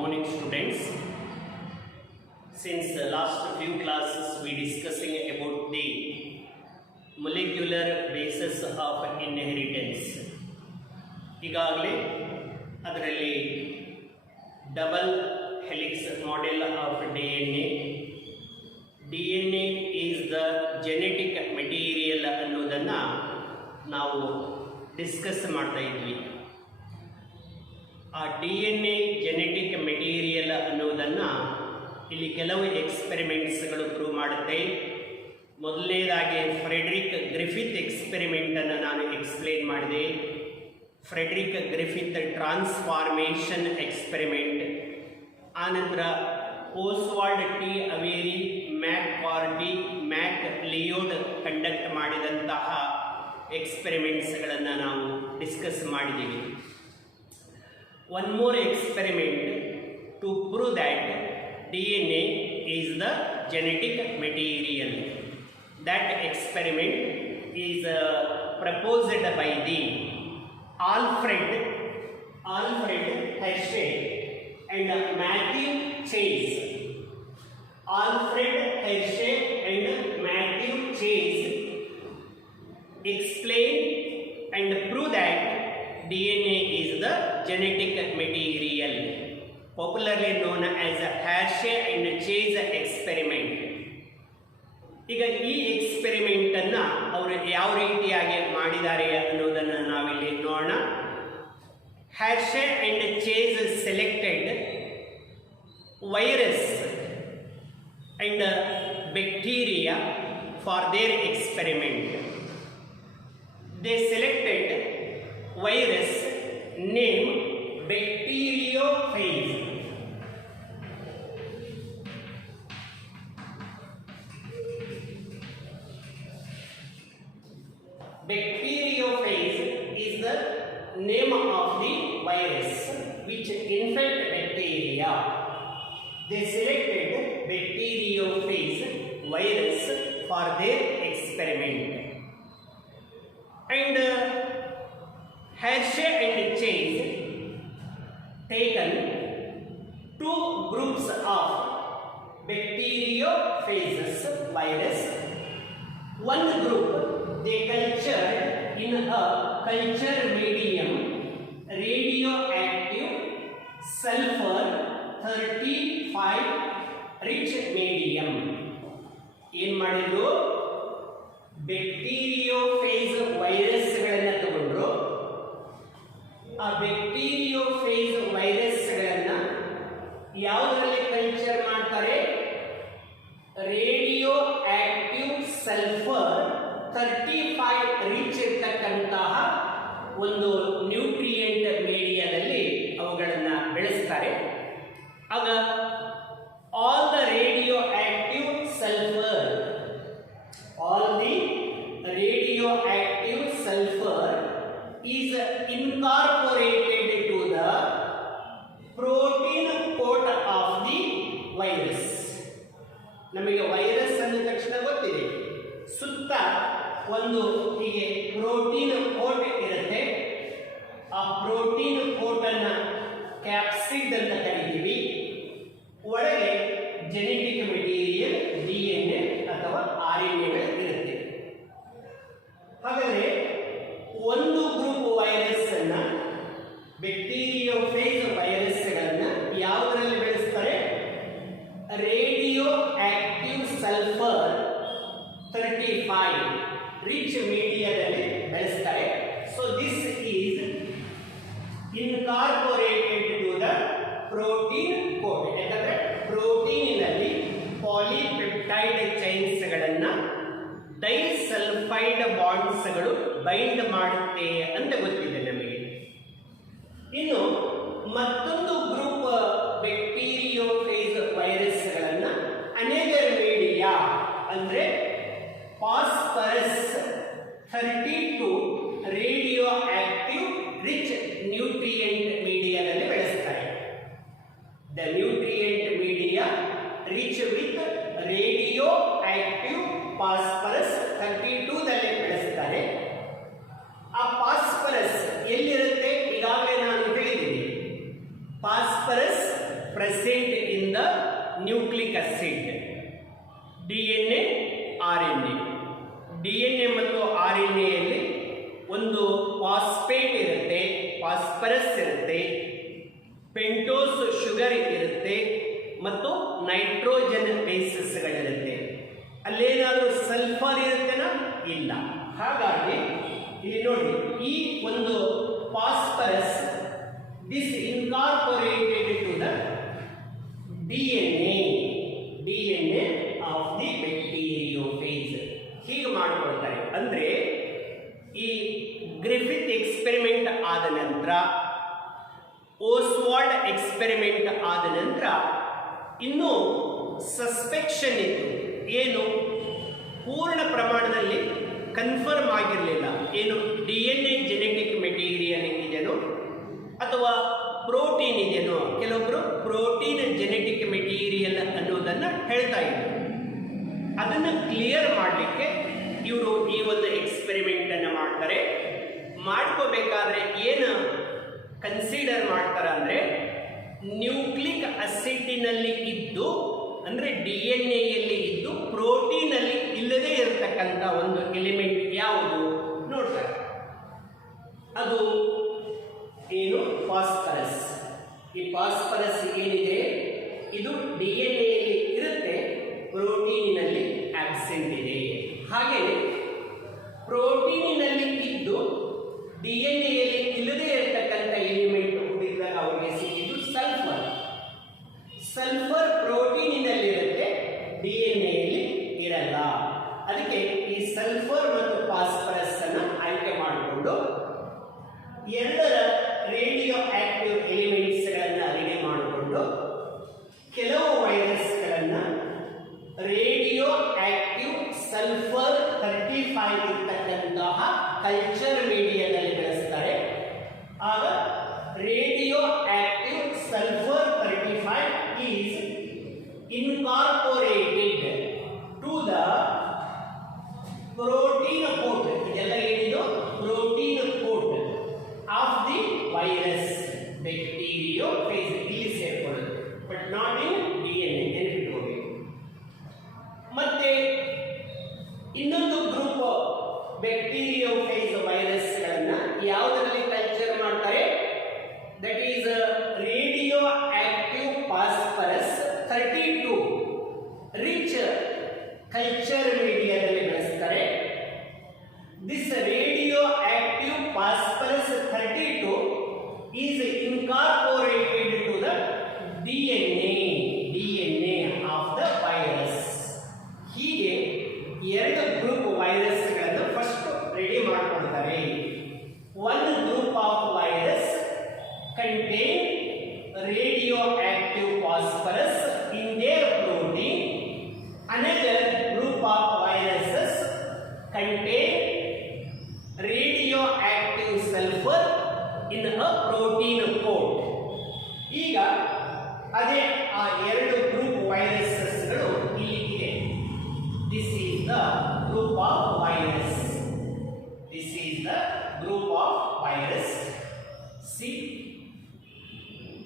morning, students. Since the last few classes we discussing about the molecular basis of inheritance. ಈಗಾಗಲೇ ಅದರಲ್ಲಿ double helix model of DNA is the genetic material ಅನ್ನೋದನ್ನು ನಾವು ಡಿಸ್ಕಸ್ ಮಾಡ್ತಾ ಇದ್ವಿ. ಆ DNA genetic material ಅನ್ನೋದನ್ನು ಇಲ್ಲಿ ಕೆಲವು ಎಕ್ಸ್ಪೆರಿಮೆಂಟ್ಸ್ಗಳು ಪ್ರೂವ್ ಮಾಡುತ್ತೆ. ಮೊದಲನೇದಾಗಿ ಫ್ರೆಡ್ರಿಕ್ ಗ್ರಿಫಿತ್ ಎಕ್ಸ್ಪೆರಿಮೆಂಟನ್ನು ನಾನು ಎಕ್ಸ್ಪ್ಲೇನ್ ಮಾಡಿದೆ. ಫ್ರೆಡ್ರಿಕ್ ಗ್ರಿಫಿತ್ ಟ್ರಾನ್ಸ್ಫಾರ್ಮೇಷನ್ ಎಕ್ಸ್ಪೆರಿಮೆಂಟ್, ಆನಂತರ ಓಸ್ವಾಲ್ಡ್ ಟಿ ಅವೇರಿ, ಮ್ಯಾಕ್ ಲಿಯೋಡ್ ಕಂಡಕ್ಟ್ ಮಾಡಿದಂತಹ ಎಕ್ಸ್ಪೆರಿಮೆಂಟ್ಸ್ಗಳನ್ನು ನಾವು ಡಿಸ್ಕಸ್ ಮಾಡಿದ್ದೀವಿ. One more experiment to prove that DNA is the genetic material. That experiment is proposed by the Alfred Hershey and Matthew Chase. Alfred Hershey and Matthew Chase explain and prove that DNA is the genetic material, popularly known as Hershey and Chase experiment. ಈಗ ಈ ಎಕ್ಸ್ಪೆರಿಮೆಂಟನ್ನು ಅವರು ಯಾವ ರೀತಿಯಾಗಿ ಮಾಡಿದ್ದಾರೆ ಅನ್ನೋದನ್ನು ನಾವಿಲ್ಲಿ ನೋಡೋಣ. Hershey and Chase selected virus and bacteria for their experiment. They selected virus name bacteriophage. Bacteriophage is the name of the virus which infect bacteria. They selected bacteriophage virus for their experiment. And Hershey and Chase taken two groups of bacteriophages virus. One group they cultured in a culture medium radioactive sulfur 35 rich medium. ಏನು ಮಾಡಿದ್ರು, ಬ್ಯಾಕ್ಟೀರಿಯೋಫೇಜ್ ವೈರಸ್ಗಳನ್ನು ತಗೊಂಡ್ರು. ಆ ಬ್ಯಾಕ್ಟೀರಿಯೋಫೇಜ್ ವೈರಸ್ಗಳನ್ನು ಯಾವುದರಲ್ಲಿ culture ಮಾಡ್ತಾರೆ? ರೇಡಿಯೋ ಆಕ್ಟಿವ್ ಸಲ್ಫರ್ 35 ರಿಚ್ ಇರ್ತಕ್ಕಂತಹ ಒಂದು ನ್ಯೂಟ್ರಿಯೆಂಟ್ ಮೀಡಿಯಾದಲ್ಲಿ ಅವುಗಳನ್ನು ಬೆಳೆಸ್ತಾರೆ. ಆಗ all the radioactive sulfur is incorporated to the protein coat of the virus. ನಮಗೆ ವೈರಸ್ ಅಂದ ತಕ್ಷಣ ಗೊತ್ತಿದೆ, ಸುತ್ತ ಒಂದು ಹೀಗೆ ಪ್ರೋಟೀನ್ ಕೋಟ್ ಇರುತ್ತೆ. ಆ ಪ್ರೋಟೀನ್ ಕೋಟ್ ಅನ್ನ ಕ್ಯಾಪ್ಸಿಡ್ ಅಂತ ಕರೀತೀವಿ. ಒಳಗೆ ಜೆನೆಟಿಕ್ ಮೆಟೀರಿಯಲ್ DNA ಅಥವಾ RNA ಇರುತ್ತೆ. ಹಾಗಾದರೆ ಒಂದು ಗ್ರೂಪ್ ವೈರಸ್ ಅನ್ನ, ಬ್ಯಾಕ್ಟೀರಿಯೋಫೇಜ್ ವೈರಸ್ಗಳನ್ನ ಯಾವುದರಲ್ಲಿ ಬೆಳೆಸ್ತಾರೆ? ರೇಡಿಯೋ ಆಕ್ಟಿವ್ ಸಲ್ಫರ್ 35 ರಿಚ್ ಮೀಡಿಯಾದಲ್ಲಿ ಬೆಳೆಸ್ತಾರೆ. So this is incorporated to the protein coat. ಯಾಕಂದ್ರೆ ಪ್ರೋಟೀನಿನಲ್ಲಿ ಪಾಲಿಪೆಪ್ಟೈಡ್ ಚೈನ್ಸ್ಗಳನ್ನು ಡೈಸಲ್ಫೈಡ್ ಬಾಂಡ್ಸ್ಗಳು ಬೈಂಡ್ ಮಾಡುತ್ತೆ ಅಂತ ಗೊತ್ತಿದೆ ನಮಗೆ. ಇನ್ನು ಮತ್ತೊಂದು ಗ್ರೂಪ್ ಬ್ಯಾಕ್ಟೀರಿಯೋಫೇಜ್ ವೈರಸ್ಗಳನ್ನು ಅನೇದರ್ ಮೀಡಿಯಾ ಅಂದರೆ phosphorus 32 radioactive rich nutrient ಮೀಡಿಯಾದಲ್ಲಿ ಬೆಳೆಸ್ತಾರೆ. The nutrient media rich with radio active phosphorus 32 ದಲ್ಲಿ ಬೆಳೆಸ್ತಾರೆ. ಆ ಫಾಸ್ಫರಸ್ ಎಲ್ಲಿರುತ್ತೆ? ಈಗಾಗಲೇ ನಾನು ಹೇಳಿದ್ದೀನಿ, phosphorus present in the nucleic acid. DNA, RNA. DNA ಮತ್ತು RNA ಯಲ್ಲಿ ಒಂದು ಫಾಸ್ಫೇಟ್ ಇರುತ್ತೆ, ಫಾಸ್ಫರಸ್ ಇರುತ್ತೆ, ಪೆಂಟೋಸ್ ಶುಗರ್ ಇರುತ್ತೆ ಮತ್ತು ನೈಟ್ರೋಜನ್ ಬೇಸಸ್ಗಳಿರುತ್ತೆ. ಅಲ್ಲೇನಾದರೂ ಸಲ್ಫರ್ ಇರುತ್ತೇನಾ? ಇಲ್ಲ. ಹಾಗಾಗಿ ಇಲ್ಲಿ ನೋಡಿ, ಈ ಒಂದು phosphorus this incorporated to the DNA of the bacteriophage. ಹೀಗೆ ಮಾಡಿಕೊಳ್ತಾರೆ. ಅಂದರೆ ಈ ಗ್ರಿಫಿತ್ ಎಕ್ಸ್ಪೆರಿಮೆಂಟ್ ಆದ ನಂತರ, ಓಸ್ವಾಲ್ಡ್ ಎಕ್ಸ್ಪೆರಿಮೆಂಟ್ ಆದ ನಂತರ ಇನ್ನೂ ಸಸ್ಪೆಕ್ಷನ್ ಇತ್ತು. ಏನು? ಪೂರ್ಣ ಪ್ರಮಾಣದಲ್ಲಿ ಕನ್ಫರ್ಮ್ ಆಗಿರಲಿಲ್ಲ. ಏನು DNA ಜೆನೆಟಿಕ್ ಮೆಟೀರಿಯಲ್ ಇದೆಯೋ ಅಥವಾ ಪ್ರೋಟೀನ್ ಇದೆಯೋ. ಕೆಲವೊಬ್ಬರು ಪ್ರೋಟೀನ್ ಜೆನೆಟಿಕ್ ಮೆಟೀರಿಯಲ್ ಅನ್ನೋದನ್ನು ಹೇಳ್ತಾ ಇದ್ರು. ಅದನ್ನು ಕ್ಲಿಯರ್ ಮಾಡಲಿಕ್ಕೆ ಇವರು ಈ ಒಂದು ಎಕ್ಸ್ಪೆರಿಮೆಂಟ್ ಅನ್ನು ಮಾಡ್ತಾರೆ. ಮಾಡ್ಕೋಬೇಕಾದ್ರೆ ಏನು ಕನ್ಸಿಡರ್ ಮಾಡ್ತಾರೆ ಅಂದರೆ, ನ್ಯೂಕ್ಲಿಕ್ ಅಸಿಡ್ನಲ್ಲಿ ಇದ್ದು, ಅಂದರೆ DNA ಯಲ್ಲಿ ಇದ್ದು ಪ್ರೋಟೀನಲ್ಲಿ ಇಲ್ಲದೇ ಇರತಕ್ಕಂಥ ಒಂದು ಎಲಿಮೆಂಟ್ ಯಾವುದು ನೋಡ್ತಾರೆ. ಅದು ಏನು? ಫಾಸ್ಫರಸ್. ಈ ಫಾಸ್ಫರಸ್ ಏನಿದೆ, ಇದು DNA ಯಲ್ಲಿ ಇರುತ್ತೆ, ಪ್ರೋಟೀನಿನಲ್ಲಿ ಆಬ್ಸೆಂಟ್ ಇದೆ. ಹಾಗೆ ಪ್ರೋಟೀನಿನಲ್ಲಿ ಇದ್ದು DNA ಯಲ್ಲಿ ಇಲ್ಲದೇ ಇರತಕ್ಕಂಥ ಎಲಿಮೆಂಟ್ ಹುಡುಕಿದಾಗ ಅವರಿಗೆ ಸಿಕ್ಕಿದ್ದು ಸಲ್ಫರ್. ಸಲ್ಫರ್ ಪ್ರೋಟೀನಿನಲ್ಲಿರುತ್ತೆ, DNA ಯಲ್ಲಿ ಇರಲ್ಲ. ಅದಕ್ಕೆ ಈ ಸಲ್ಫರ್ ಮತ್ತು ಫಾಸ್ಫರಸ್ ಅನ್ನು ಆಯ್ಕೆ ಮಾಡಿಕೊಂಡು ಎರಡರ ರೇಡಿಯೋ ಆಕ್ಟಿವ್ ಎಲಿಮೆಂಟ್ಸ್ಗಳನ್ನು ರೆಡಿ ಮಾಡಿಕೊಂಡು ಕೆಲವು ವೈರಸ್ಗಳನ್ನು ರೇಡಿಯೋ ಆಕ್ಟಿವ್ ಸಲ್ಫರ್ 35 ಇರ್ತಕ್ಕಂತಹ ಕಲ್ಚರ್ ಮೀಡಿಯಾದಲ್ಲಿ ಬೆಳೆಸ್ತಾರೆ. ಆಗ radio active sulphur 35 is incorporated to the protein coat. ಇದೆಲ್ಲ ಏನಿದು? Protein coat of the virus bacteriophage ಇಲ್ಲಿ ಸೇರ್ಕೊಳ್ಳುತ್ತೆ, ಬಟ್ ನಾಟ್ ಇನ್ DNA. ನೆನಪಿಟ್ಕೋಬೇಕು. ಮತ್ತೆ ಇನ್ನೊಂದು ಗ್ರೂಪ್ ಬ್ಯಾಕ್ಟೀರಿಯೋಫೇಜ್ ವೈರಸ್ಗಳನ್ನು ಯಾವುದರಲ್ಲಿ ಕಲ್ಚರ್ ಮಾಡ್ತಾರೆ? That is radio active phosphorus 32 rich culture ಮೀಡಿಯಾದಲ್ಲಿ ಬೆಳೆಸ್ತಾರೆ. This radio active phosphorus 32 is incorporated to the DNA of the virus. ಹೀಗೆ ಎರಡು ಗ್ರೂಪ್ ವೈರಸ್ಗಳನ್ನು ಫಸ್ಟ್ ರೆಡಿ ಮಾಡಿಕೊಳ್ತಾರೆ. One group of virus contain radio active phosphorus in their protein. Another group of viruses contain radio active sulphur in a protein coat. ಈಗ ಅದೇ ಆ ಎರಡು group ವೈರಸಸ್ಗಳು ಇಲ್ಲಿ ಇದೆ. This is the group of virus. This is the group of virus. See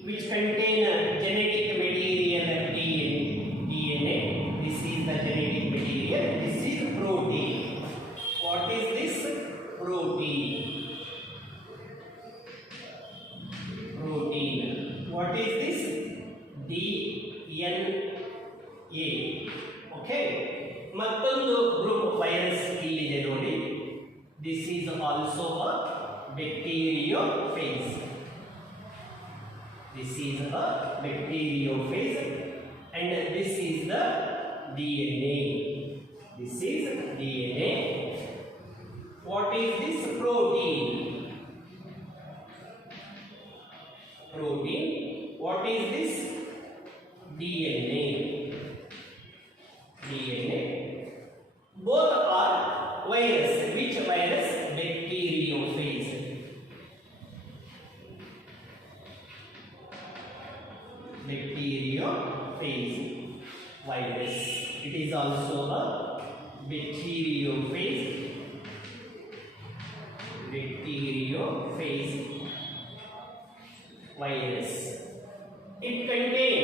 which contain genetic material DNA. This is the genetic material. This is protein. What is this? Protein. What is this? DNA. Okay. ಮತ್ತೊಂದು group virus ಇಲ್ಲಿದೆ ನೋಡಿ. This is also a bacteriophage. This is a bacteriophage and this is the DNA. This is DNA. What is this? Protein. What is this? DNA. Both are virus. Which virus? Bacteriophage. Bacteriophage virus. It is also a bacteriophage. Bacteriophage virus. it contain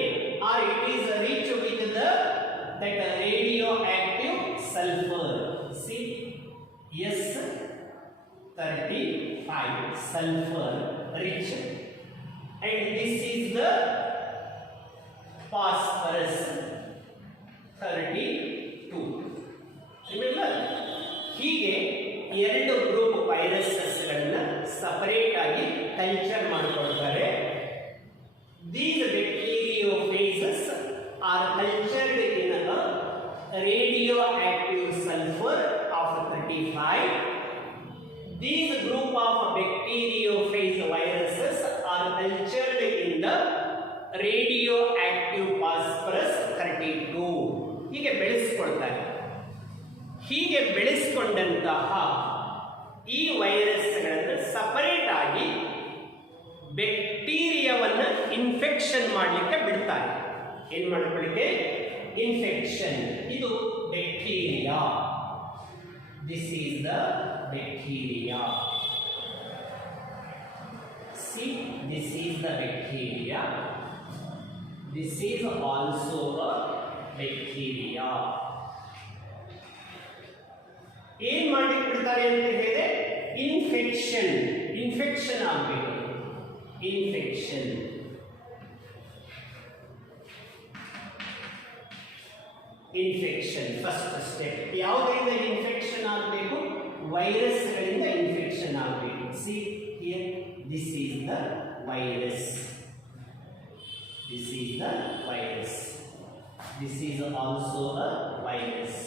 or it is rich with the that radioactive sulfur. See, S35 sulfur rich, and this is the phosphorus 32. Remember, ಹೀಗೆ ಎರಡು ಗ್ರೂಪ್ ವೈರಸಸ್ಗಳನ್ನ ಸಪರೇಟ್ ಆಗಿ ಕಲ್ಚರ್ ಮಾಡಿಕೊಳ್ತಾರೆ. These bacteriophages are cultured in a radioactive sulfur of 35. These group of bacteriophage viruses are cultured in the radioactive phosphorus 32. ಹೀಗೆ ಬೆಳೆಸಿಕೊಳ್ತಾರೆ. ಹೀಗೆ ಬೆಳೆಸಿಕೊಂಡಂತಹ ಈ ವೈರಸ್ಗಳನ್ನು ಸಪರೇಟ್ ಆಗಿ ಬ್ಯಾಕ್ಟೀರಿಯಾವನ್ನು ಇನ್ಫೆಕ್ಷನ್ ಮಾಡಲಿಕ್ಕೆ ಬಿಡ್ತಾರೆ. ಏನು ಮಾಡ್ಕೊಳ್ಳಿಕ್ಕೆ? ಇನ್ಫೆಕ್ಷನ್. ಇದು bacteria. This is the bacteria. C, this is the bacteria. This is also a bacteria. ಏನ್ ಮಾಡ್ಲಿಕ್ಕೆ ಬಿಡ್ತಾರೆ ಅಂತ ಹೇಳಿದ್ರೆ ಇನ್ಫೆಕ್ಷನ್ ಆಗಬೇಕು. Infection first step. ಯಾವುದರಿಂದ ಇನ್ಫೆಕ್ಷನ್ ಆಗಬೇಕು? ವೈರಸ್ಗಳಿಂದ ಇನ್ಫೆಕ್ಷನ್ ಆಗಬೇಕು. See here, this is the virus. This is the virus. This is also a virus.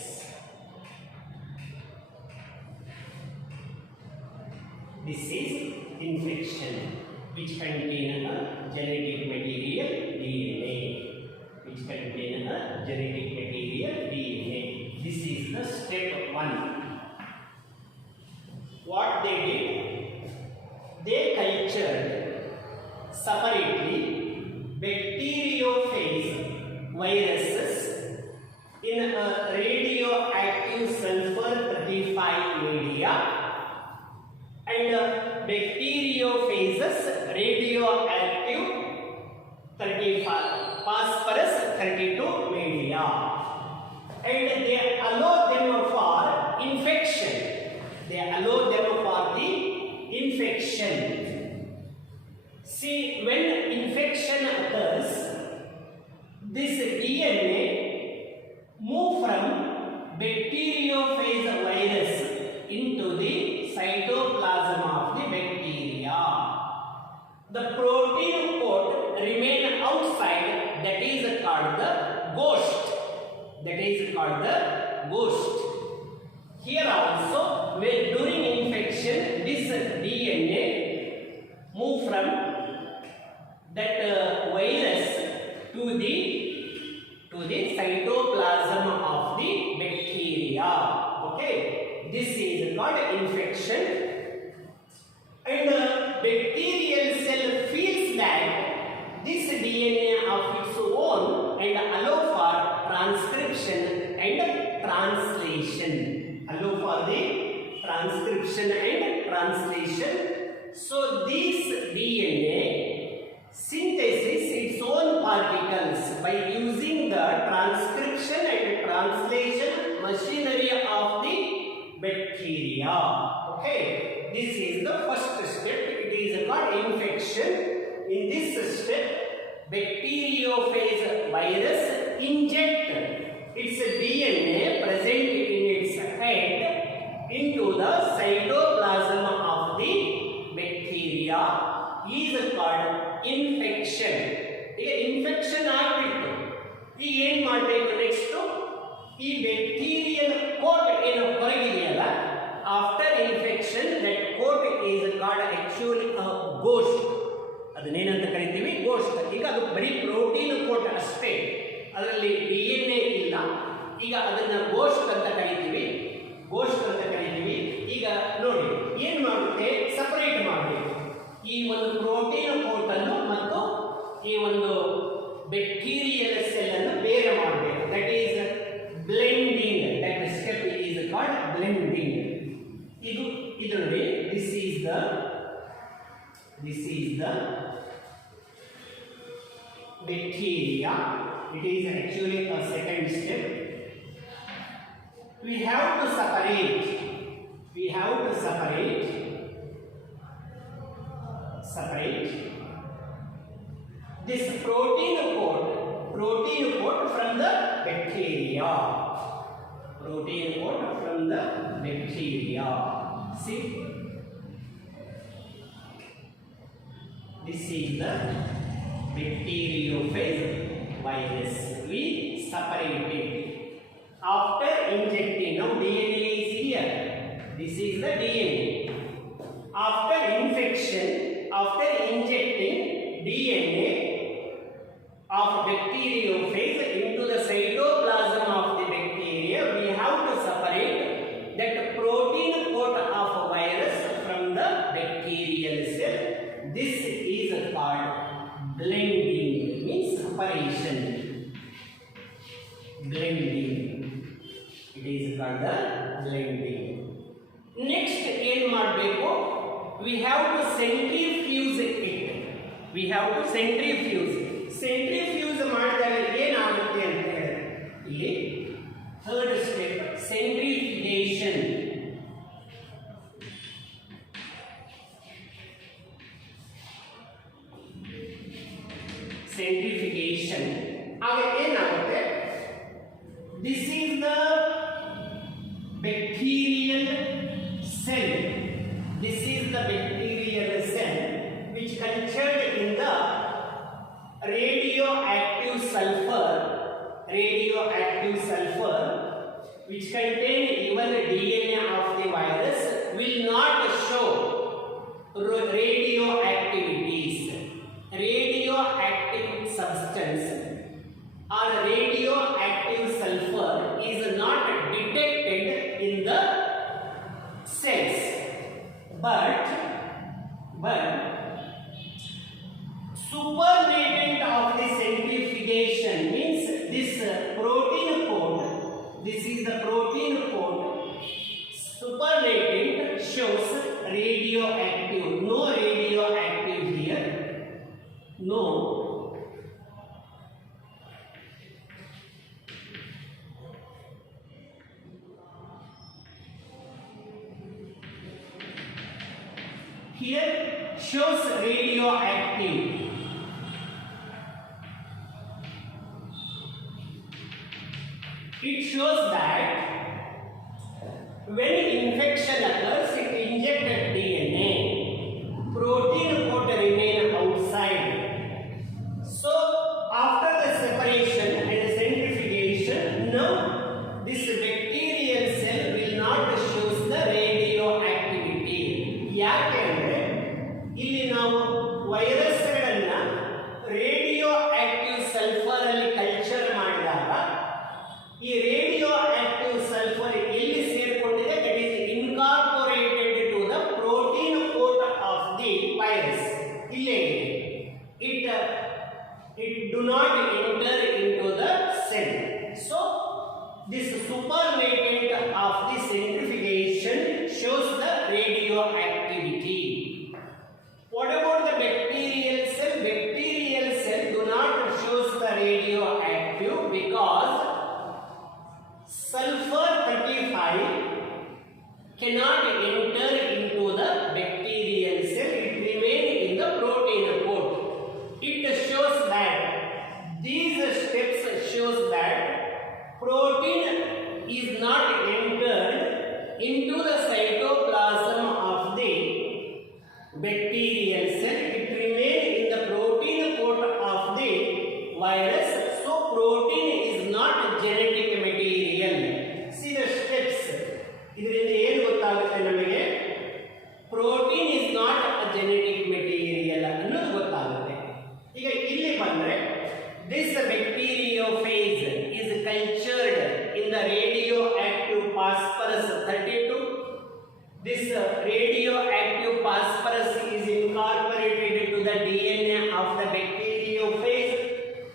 This is infection which contain a genetic material DNA. Which contain a genetic material DNA. This is the step 1. What they did? They cultured separately bacteriophage viruses in a radioactive sulfur 35 media and bacteriophages radioactive 35 phosphorus 32 media, and they allow them for infection. They allow them for the infection. See, when infection occurs, this DNA move from bacteriophage virus into the cytoplasm of the bacteria. The protein coat remain outside, that is called the ghost. Here also, when during infection, this DNA move from that virus to the cytoplasm of the bacteria. Okay, this is called infection, and bacterial cell feels that this DNA of its own and allow for transcription and translation. So this DNA synthesis its own particles by using the transcription and translation machinery of the bacteria. Okay, this is the first step. It is called infection. In this step, bacteriophage virus inject its DNA present in its head into the cytoplasm of the bacteria. Is called infection. ಈಗ infection ಆಗಿಬಿಟ್ಟು ಈಗ ಏನ್ ಮಾಡಬೇಕು? Next ಈ bacterial coat ಏನು ಹೊರಗಿದೆಯಲ್ಲ, after infection that coat is called actually ghost. ಅದನ್ನೇನಂತ ಕರಿತೀವಿ? ಗೋಸ್ಟ್. ಈಗ ಅದು ಬರೀ ಪ್ರೋಟೀನ್ ಕೋಟ್ ಅಷ್ಟೇ, ಅದರಲ್ಲಿ DNA ಇಲ್ಲ. ಈಗ ಅದನ್ನ ಗೋಸ್ಟ್ ಅಂತ ಕರಿತೀವಿ. ಈಗ ನೋಡಿ ಏನ್ ಮಾಡುತ್ತೆ? ಸಪರೇಟ್ ಮಾಡಬೇಕು. ಈ ಒಂದು ಪ್ರೋಟೀನ್ ಕೋಟ್ ಅನ್ನು ಮತ್ತು ಈ ಒಂದು ಬ್ಯಾಕ್ಟೀರಿಯಲ್ ಸೆಲ್ ಅನ್ನು ಬೇರೆ ಮಾಡಬೇಕು. That is blending. That step is called blending. ಇದು ನೋಡಿ, this is the bacteria. It is actually a second step. We have to separate this protein coat from the bacteria. See, this is the bacteriophage virus. We separate it after injecting. Now DNA is here. This is the DNA. After infection, after injecting DNA of bacteriophage into the cytoplasm of the bacteria, we have to separate that protein coat of virus from the bacterial cell. This is called blending, means separation. It is called the blending. Next, ಏನು ಮಾಡಬೇಕು? We have to centrifuge it. Centrifuge ಮಾಡಿದಾಗ ಏನಾಗುತ್ತೆ ಅಂತ ಹೇಳಿದ್ರೆ ಇಲ್ಲಿ third step centrifugation. ಆಗ ಏನಾಗುತ್ತೆ? This is the bacterial cell. Which cultured in the radioactive sulfur which contain even the DNA of the virus will not show radioactivities. Radioactive substance or radioactive sulfur is not detected in the cells, but supernatant of the centrifugation means this protein coat. This is the protein coat. Supernatant shows radioactive. No radioactive here. No. Here shows radioactive. It shows that when infection occurs, it injected DNA. Protein coat remain outside. So after the separation and centrifugation, now this bacterial cell will not show the radioactivity. ಯಾಕೆಂದ್ರೆ ಇಲ್ಲಿ ನಾವು ವೈರಸ್ಗಳನ್ನ radio active sulphur ಅಲ್ಲಿ culture ಮಾಡಿದಾಗ ಈ radio active sulphur ಎಲ್ಲಿ ಸೇರಿಕೊಂಡಿದೆ? That is incorporated to the protein coat of the virus. ಇಲ್ಲೇ it do not enter into the cell. So this supernatant of the centrifugation shows the radioactivity. What about the bacterial cell? Bacterial cell do not show the radioactive because sulfur 35 cannot enter into the bacterial cell. It remains in the protein coat. It shows that these steps shows that protein is not entered into the cytoplasm of the bacterial cell. It remains in the protein coat of the virus. So protein is not genetic material. See the steps. ಇದರಿಂದ ಏನು ಗೊತ್ತಾಗುತ್ತೆ ನಮಗೆ? Protein is not a genetic material ಅನ್ನೋದು ಗೊತ್ತಾಗುತ್ತೆ. ಈಗ ಇಲ್ಲಿ ಬಂದ್ರೆ this bacteriophage is cultured in the radioactive phosphorus 32. This radioactive phosphorus is incorporated to the DNA of the bacteriophage,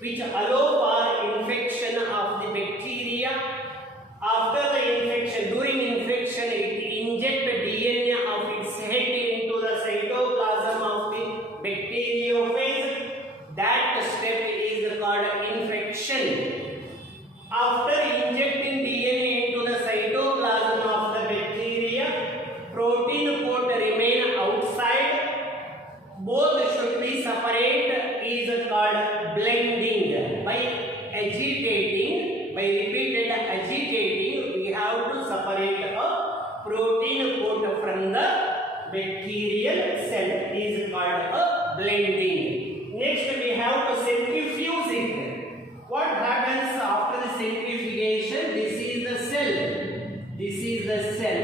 which allow for both should be separate is called blending. By agitating, by repeated agitating, we have to separate a protein coat from the bacterial cell, is called a blending. Next we have to centrifuge it. What happens after the centrifugation? This is the cell. This is the cell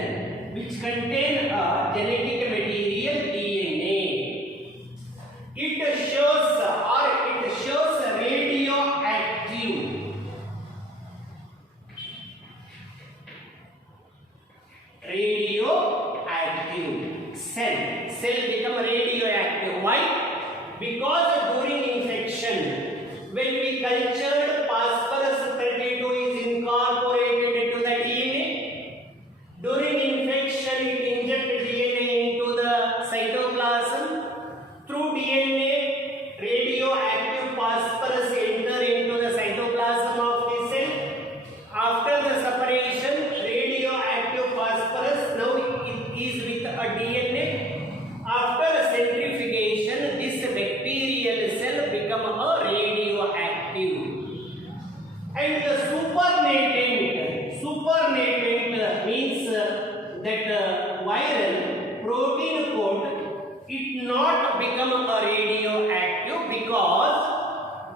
which contain a genetic material DNA. It shows radioactive. Radioactive cell. Cell become radioactive. Why? Because during infection, when we cultured phosphorus 32 is incorporated into the DNA. During infection, it injects DNA into the cytoplasm. Through DNA, radioactive phosphorus enter into the cytoplasm of the cell. After the separation, radioactive phosphorus now it is with a DNA. After centrifugation, this bacterial cell become a radioactive. And the supernatant means that viral protein coat it not become a radioactive because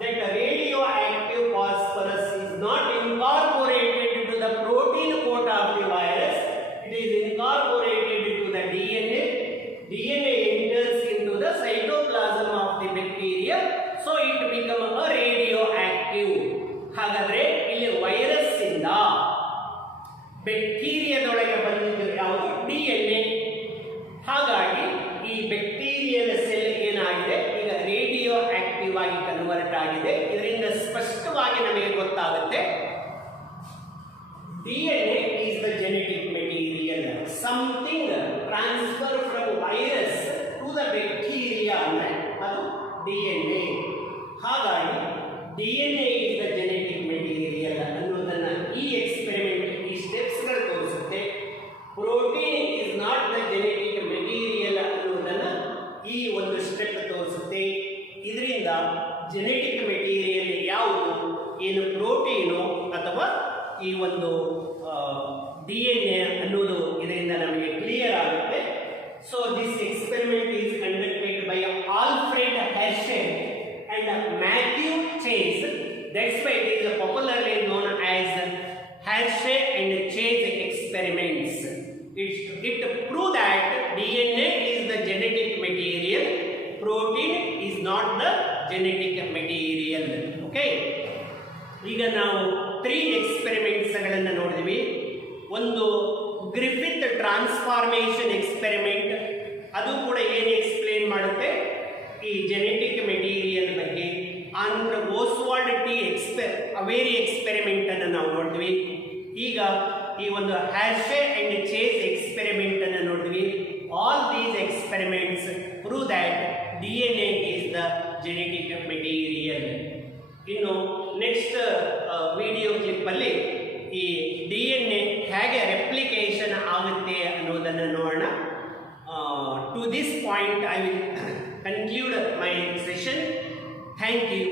that radioactive phosphorus is not incorporated into the protein coat of the virus. It is incorporated into the DNA. DNA enters into the cytoplasm of the bacteria, so it become a radioactive. ಹಾಗಾದ್ರೆ ಇಲ್ಲಿ ವೈರಸ್ ಇಂದ ಬ್ಯಾಕ್ಟೀರಿಯಾದೊಳಗೆ ಬಂದಿದ್ದು ಯಾವುದು? DNA. ಹಾಗಾಗಿ ಈ bacterial cell ಏನಾಗಿದೆ, ಈಗ ರೇಡಿಯೋ ಆಕ್ಟಿವ್ ಆಗಿ ಕನ್ವರ್ಟ್ ಆಗಿದೆ. ಇದರಿಂದ ಸ್ಪಷ್ಟವಾಗಿ ನಮಗೆ ಗೊತ್ತಾಗುತ್ತೆ DNA is the genetic material. Something transfer from virus to the bacteria ಅಂದ್ರೆ ಅದು DNA. ಹಾಗಾಗಿ DNA is the genetic material ಅನ್ನೋದನ್ನ ಈ ಎಕ್ಸ್ಪೆರಿಮೆಂಟ್ ಈ ಸ್ಟೆಪ್ಸ್ ಗಳು ತೋರಿಸುತ್ತೆ. Protein is not the genetic material ಅನ್ನೋದನ್ನ ಈ ಒಂದು ಸ್ಟೆಪ್ ತೋರಿಸುತ್ತೆ. ಇದರಿಂದ ಜೆನೆಟಿಕ್ ಮೆಟೀರಿಯಲ್ ಯಾವುದು, ಏನು ಪ್ರೋಟೀನು ಅಥವಾ ಈ ಒಂದು DNA ಅನ್ನೋದು ಇದರಿಂದ ನಮಗೆ ಕ್ಲಿಯರ್ ಆಗುತ್ತೆ. So this experiment is conducted by Alfred Hershey and Matthew Chase. That's why it is popularly known as Hershey and Chase experiments. It proved that DNA is the genetic material, protein is not the genetic material. Okay. ಈಗ ನಾವು 3 ಎಕ್ಸ್ಪೆರಿಮೆಂಟ್ಸ್ ಗಳನ್ನು ನೋಡಿದ್ವಿ. ಒಂದು Griffith transformation experiment, ಅದು ಕೂಡ ಏನು ಎಕ್ಸ್ಪ್ಲೇನ್ ಮಾಡುತ್ತೆ ಈ ಜೆನೆಟಿಕ್ ಮೆಟೀರಿಯಲ್ ಬಗ್ಗೆ. ಆನಂತರ ಓಸ್ವಾಲ್ಡ್ ಟಿ ಅವೇರಿ ಎಕ್ಸ್ಪೆರಿಮೆಂಟ್ ಅನ್ನು ನಾವು ನೋಡಿದ್ವಿ. ಈಗ ಈ ಒಂದು ಹ್ಯಾರ್ಷೆ ಅಂಡ್ ಚೇಸ್ ಎಕ್ಸ್ಪೆರಿಮೆಂಟ್ ಅನ್ನು ನೋಡಿದ್ವಿ. All these experiments prove that DNA is the genetic material. ಇನ್ನು ನೆಕ್ಸ್ಟ್ ವಿಡಿಯೋ ಕ್ಲಿಪ್ ಅಲ್ಲಿ ಈ DNA ಹೇಗೆ ರೆಪ್ಲಿಕೇಶನ್ ಆಗುತ್ತೆ ಅನ್ನೋದನ್ನು ನೋಡೋಣ. To this point I will conclude my session. Thank you.